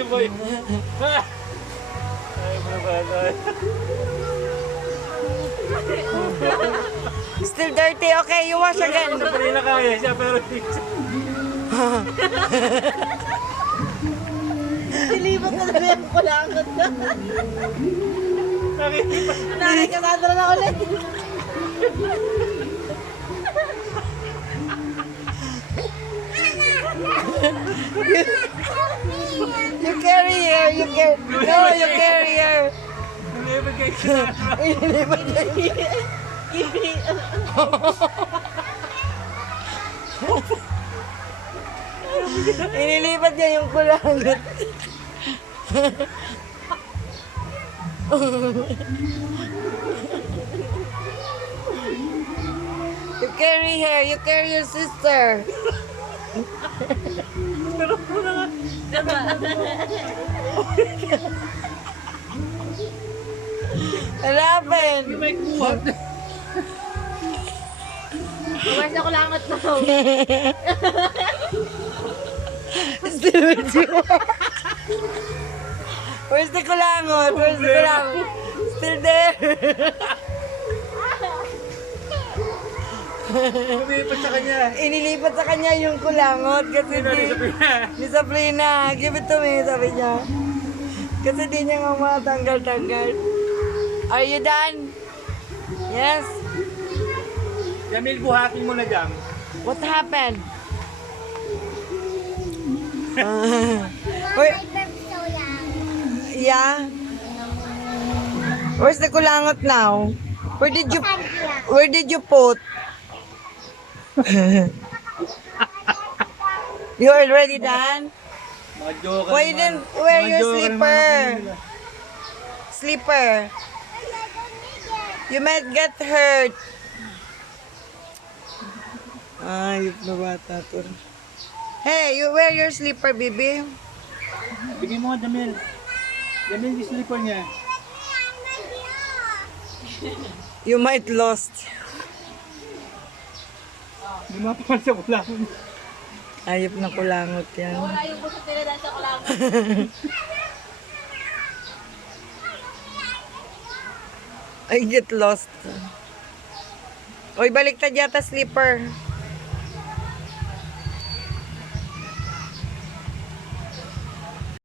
si Boy. Ay, mga Still dirty. Okay, you wash again. Sabi na kaya siya, pero hindi siya. Nilipat na naman yung kulangot ka. Nakikasandra na ulit. You carry her. You carry. No, you carry her. Nilipad kayo siya. Inilipat niya yung kulangot. You carry her. You carry your sister. What happened? May kuwag. Bukas na kulangot na. Still with you. Where's the kulangot? Where's the kulangot? Still there. Lumipad sa kanya. Inilipat sa kanya yung kulangot kasi ni Sabrina. Give it to me, sabi niya. Kasi di niya nga matanggal-tanggal. Are you done? Yes? Jamil, buhatin mo na Jam. What happened? Where, yeah? Where's the kulangot now? Where did you put? You already done? Mga joker. Why didn't wear your slipper? Slipper. You might get hurt. Ay, na bata to. Hey, you wear your slipper, baby. Bigyan mo nga Jamil. Jamil, yung slipper niya. You might lost. Lumapakan sa kulangot. Ayop na kulangot yan. Wala yung busot nila dahil sa kulangot. I get lost. Oy, baliktad yata slipper.